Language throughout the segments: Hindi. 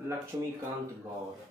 लक्ष्मीकांत गौर।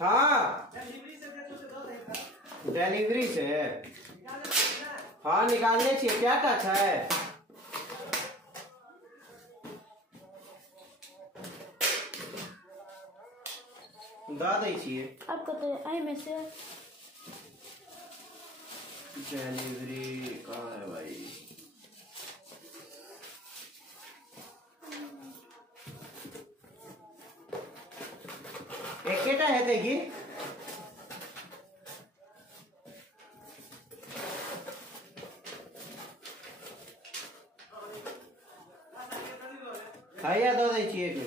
हाँ डिलीवरी से हाँ निकालने चाहिए। क्या टच है? दा दै छियै। आपको तो आई में से डिलीवरी कहाँ है भाई? एकेटा है देखी खाइया दो दै छियै कि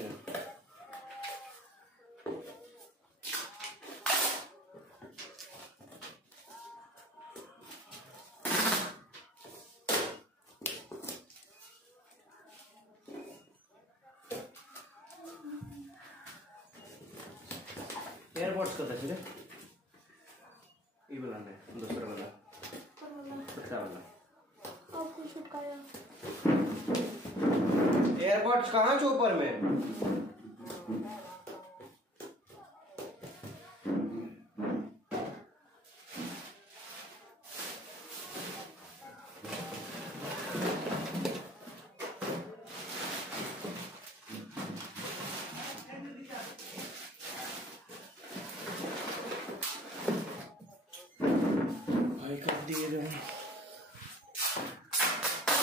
एयरपोर्ट्स कता छ रे? ई वाला नहीं, दूसरा वाला छोटा वाला। आपको शुक्रिया। एयरपोर्ट्स कहाँ छ ऊपर में?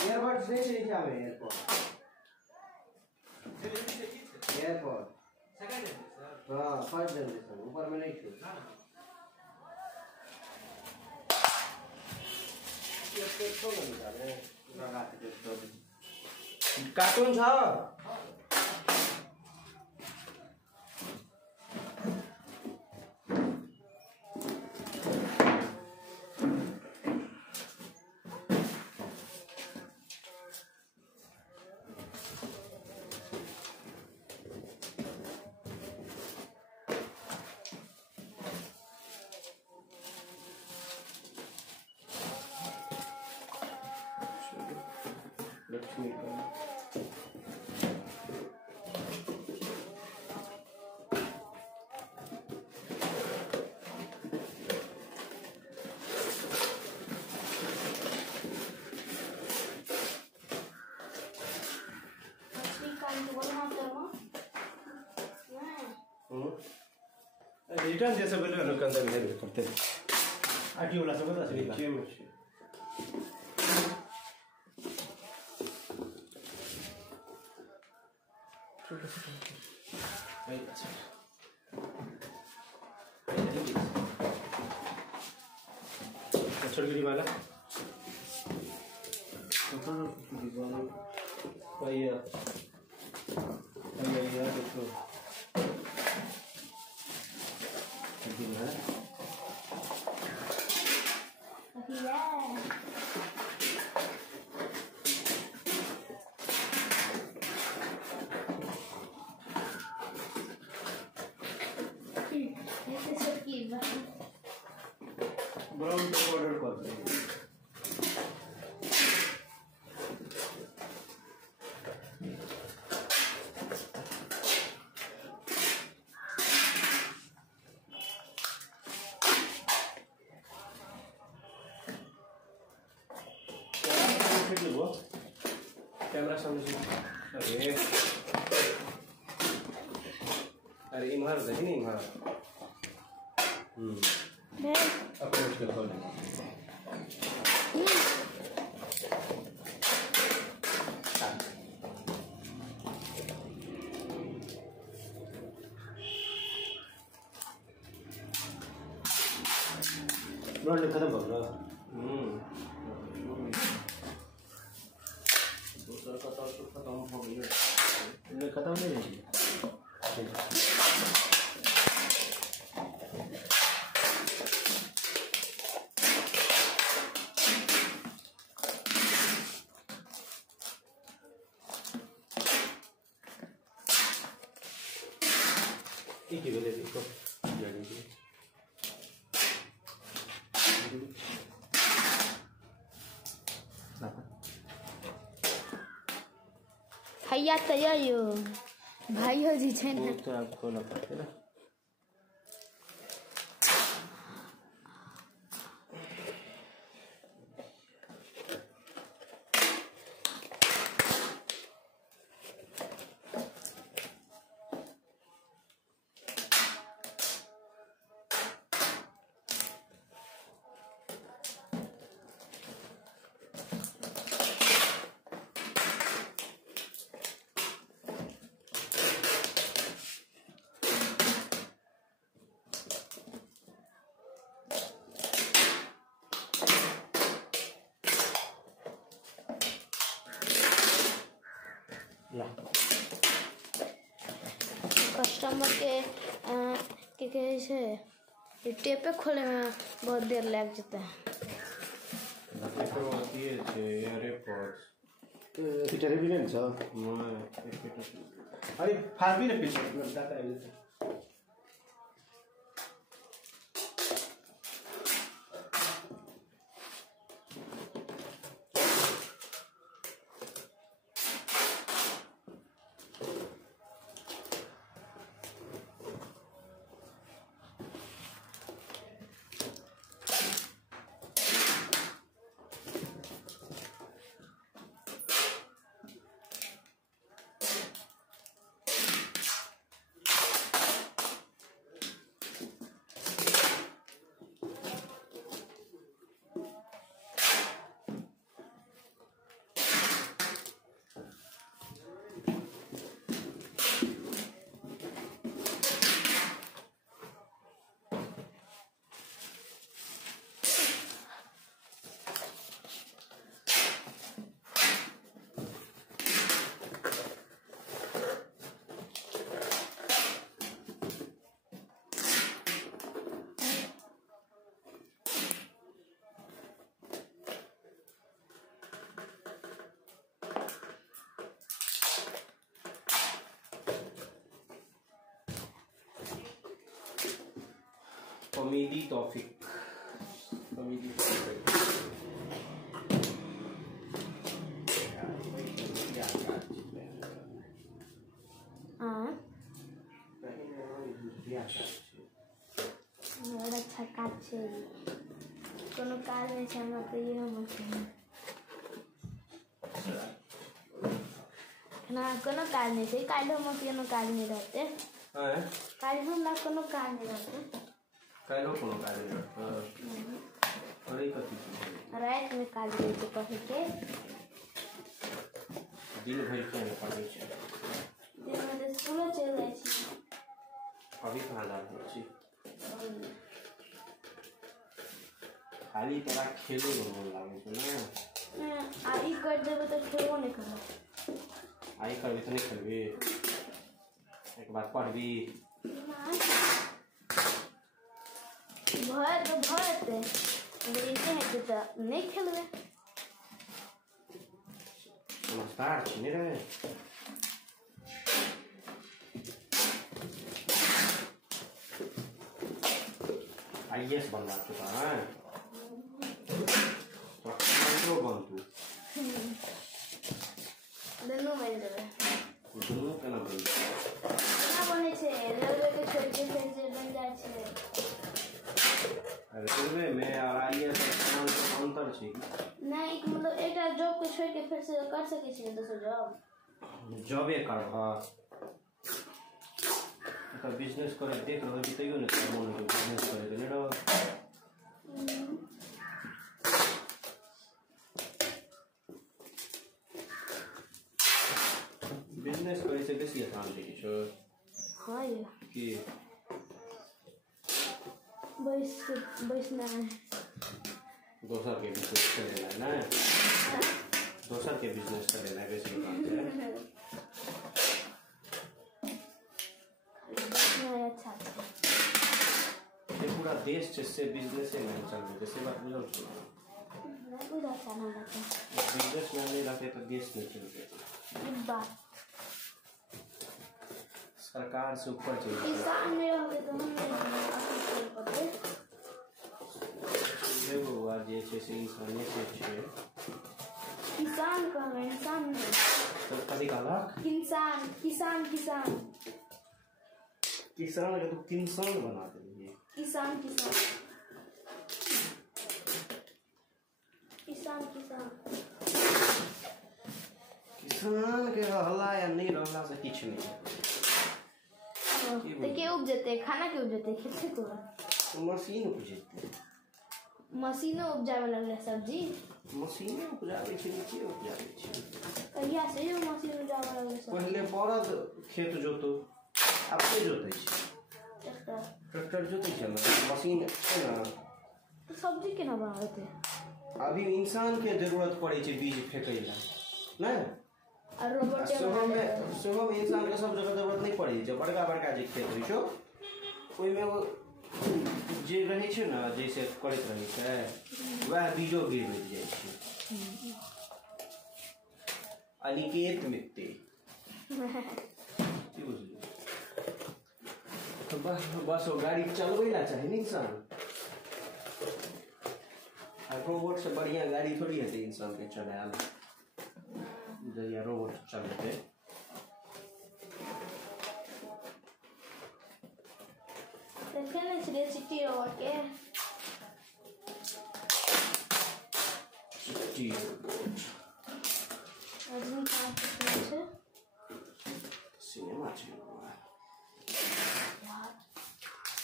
एयरपोर्ट्स नहीं चाहिए क्या हमें? एयरपोर्ट हाँ फर्स्ट जनरेशन ऊपर में नहीं छू। कार्टून था रिटर्न जैसे बोले लोग अंदर भेज करते आटी वाला सब बता नीचे में छोड़गिरी वाला भैया भैया देखो ब्राउन टेप ऑर्डर करते हैं। कैमरा सामने से अरे इमहर देखी नहीं इमहर। अपने उसके खोल लेंगे। रोड खत्म हो गया। दूसरा का तो खत्म हो गया। इनमें खत्म नहीं है। एक ही बोले इसको जाने के लिए। भैया तैयार यो भाई हो जी छै वो ना तो आपको ना पड़ते ना। कस्टमर के कहे छै टेपे खोले में बहुत देर लग जाता है। फिटर भी नहीं था। अरे फाड़ भी ना पीछे लगता है। कॉमेडी टॉपिक बड़ा अच्छा काज छै कोनो काज नहीं छै हमरा तो ये मशीन ना कोनो काज नहीं छै काल्हि हम कोनो काज नहीं रहते हैं काल्हि हमरा कोनो काज नहीं रहते काल्हि कोनो काज नहीं रहते अरे कथी रात में काज रहे छै पढ़े के दिन भर क्या नहीं पढ़े छै दिन में तो स्कूल चल जाए छी अभी कहाँ जा रहे छी खाली तोरा खेले में मन लागे छै ना आ ई कर देबे तो खेबो नहीं करब आई करबी तो नहीं खेलबी एक बार पढ़बी भर तो भरते अगर इसे है तो नहीं खेलबे समझदार छी नहीं रहे आईएएस बनना चाहता है तो कमांडो बन तू दोनों मिल जाए दोनों केना बन ना बने छे रेलवे के छोड़ के फिर से बन जाए छे रेलवे में और आईएएस समान तो अंतर छी नहीं मतलब एक जॉब को छोड़ के फिर से कर सके छे दूसरा जॉब जॉबे करबा तो बिजनेस करे देख रहो कि तैयो नहीं मन के बिजनेस करे नहीं रहो बिजनेस करे से बेसी आसान देखि छो हाँ ये कि बैस ना दोसर के बिजनेस करे ना दोसर के बिजनेस करे ना बेसी काम है अच्छा ये पूरा देश से बिजनेस है नहीं चल रही जैसे बात बुझल छो बिजनेस में नहीं रहते तो देश नहीं चलते बात सरकार से ऊपर चाहिए किसान में होंगे तो हम नहीं पते देखो आज ये से इंसान से छे किसान का है इंसान नहीं तो कभी काला इंसान किसान किसान किसान का तो किसान बना देंगे किसान किसान किसान किसान किसान के रहला या नहीं रहला से कुछ नहीं तो के उपजते खाना के उपजते खेती को मशीन उपजेते मशीनो उपजावे लगले सब्जी मशीन उपजावे छै नीचे उपजावे छै कहिया से जो मशीन उपजावे लगले सब पहले बरद खेत जोतो अब के जोते छै ट्रैक्टर जोते छै मशीन है ना तो सब्जी केना बनाते अभी इंसान के जरूरत पड़े छै बीज फेंकै ला ना और रोबोट सुबह में इंसान के सब जगह जरूरत नहीं पड़ी जो बड़का बड़का जे खेत रही छो ओई में वो जे रही छै ना जैसे करत रही छै वह बीजो गिरबैत जाइ छै अनिकेत मित्ते की बुझलिए तो बस वो गाड़ी चलबै ला चाहे नहीं इंसान रोबोट से बढ़िया गाड़ी थोड़ी है इंसान के चलायल जरिया रोबोट चलते देखे ना चलिए सिटी रोबोट के जी अजून काम करते हैं सिनेमा छै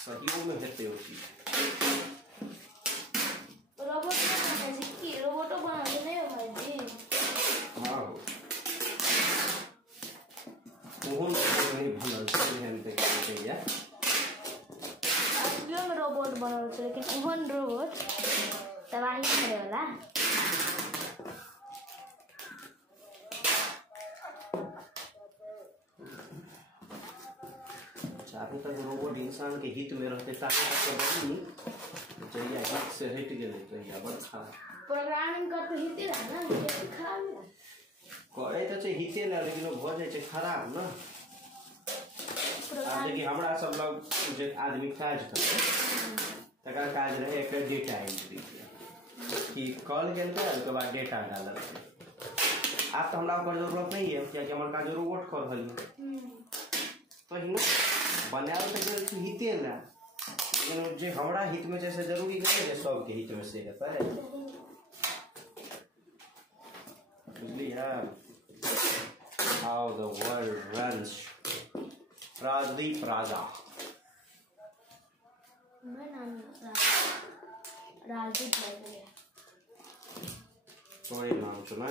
सदियों में हेते हो चीज रोबोट बनाने सिटी रोबोटो बनाने नहीं हो भाई जी हाँ ओहन नहीं बनल छै हम देखै छै या असलियो में रोबोट बनल छै लेकिन ओहन रोबोट तबाही करे वाला चाहे तक रोबोट इंसान के हित में रहते ताकि बड़ी जरिया हित से हट गेले जरिया बड़ खराब प्रोग्रामिंग करते हिते रहा ना ये खराब है करे तो छै हिते ना लेकिन वो भ जाय छै खराब ना आब देखिए हमरा सब लोग जे आदमी काज करे तकर काज रहे एक डेटा एंट्री कि कॉल केलकै उसके बाद डेटा डालल आप तो हमरा ओकर जरूरत नहीं है क्या हमर काज रोबोट कर रहल है पहिने बनायल तो गेल छै हिते ना लेकिन जे हमरा हित में जैसे जरूरी नहीं है सबके हित में से हेतै बुझलियै how the world runs Rajdeep राजा मैं नाम राजदीप लग गया तोरे नाम सुना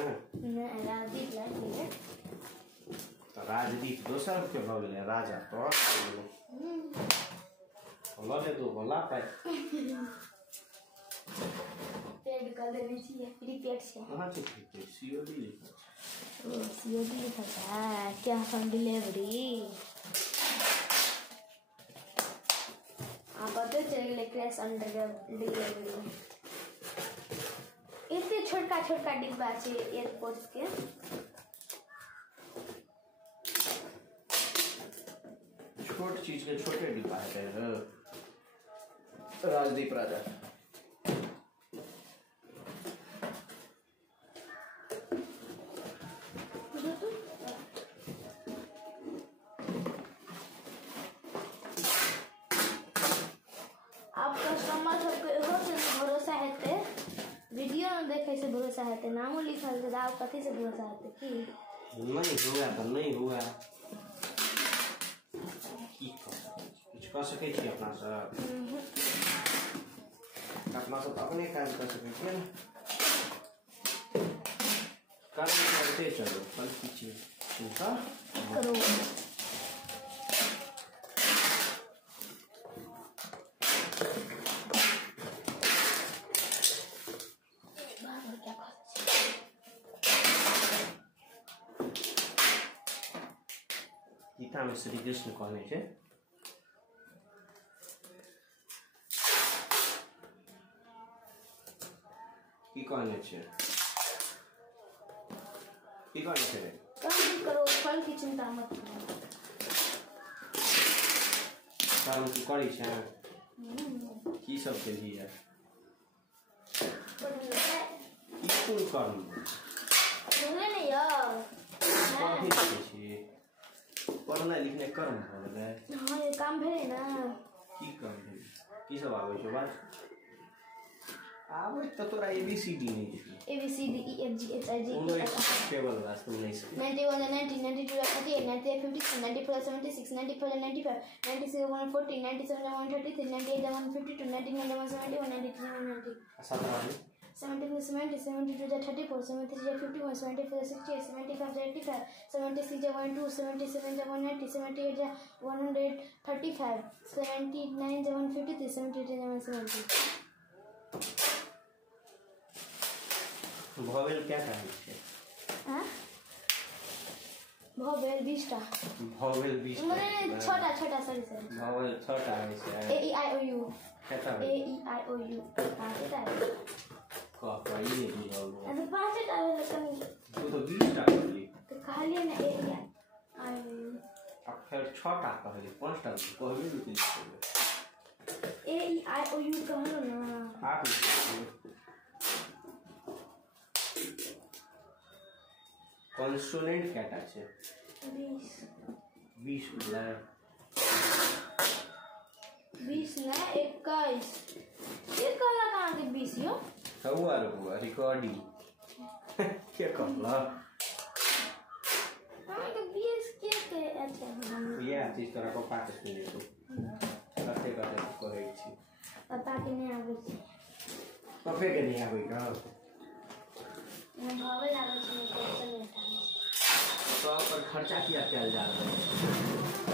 मैं राजदीप लग गया तो राजदीप दोसर के भऽ गेलै राजा तो बोला दे दो बोला पाए पेड कर देने चाहिए रिपेयर से कहाँ से ठीक है सीओडी लिखा ओ सीओडी लिखा है क्या ऑन डिलीवरी आप पता चले क्रैश ऑन डिलीवरी इतने छोटा छोटा डिब्बा है एयरपोर्ट के छोट चीज के छोटे डिब्बा है राजदीप राजा आप कस्टमर सबके एगो से भरोसा हेते वीडियो में देखे से भरोसा हेते नामो लिखल छै आप कथी से भरोसा हेते की नहीं हुआ तो नहीं हुआ की कऽ सकै छी किछु कऽ सकै छी अपना सब अपना सब अपने काज कऽ सकै छियै ने कर्म करते चलो फल की चिंता करो। गीता में श्री कृष्ण कहने छै की कहने छै कर्म करो फल की चिंता मत करो। कर्म की करै छै की सब केलियै की कोन कर्म बोले नहीं यार पढ़ै छी पढ़नाइ लिखनाइ कर्म भऽ गेलै। हाँ ये काम भेले ना। की कर्म भेलै की सब आबै छै बात आबै तऽ तोरा ABCD नहीं छै ABCDEFGHIJ टेबल वास्तव में नहीं छै 91 90 92 38 93 56 94 76 95 95 96 140 97 133 98 152 99 171 93 190 17 72 72 34 73 51 74 68 75 85 76 12 77 190 78 135 79 153 78 170 भवेल क्या कहै छै हां भवेल 20 टा भवेल 20 मैंने छोटा छोटा सॉरी भवेल 6 टा है से A E I O U केटा A E I O U हां केटा है का ये नहीं बुझल अरे 5 टा है कमी तू तो 20 टा कहली तो खाली ना A E I O U अब फिर 6 टा कहली 5 टा कहली लेकिन A E I O U कहलो ना आप कॉन्सोनेंट केटा छै 20 होला 20 ना 21 ये कहला कहां के 20 यो हुआ रिकॉर्डिंग क्या कहला हमें तो 20 के अच्छा हम ये चीज तोरा को पाठ सुने तू करते करते कहै छी पापा के नहीं आबै छै पप्पे के नहीं आबै का मैं भावे लागल छै टेंशन लेता तो पर खर्चा किया कैल जा रहा है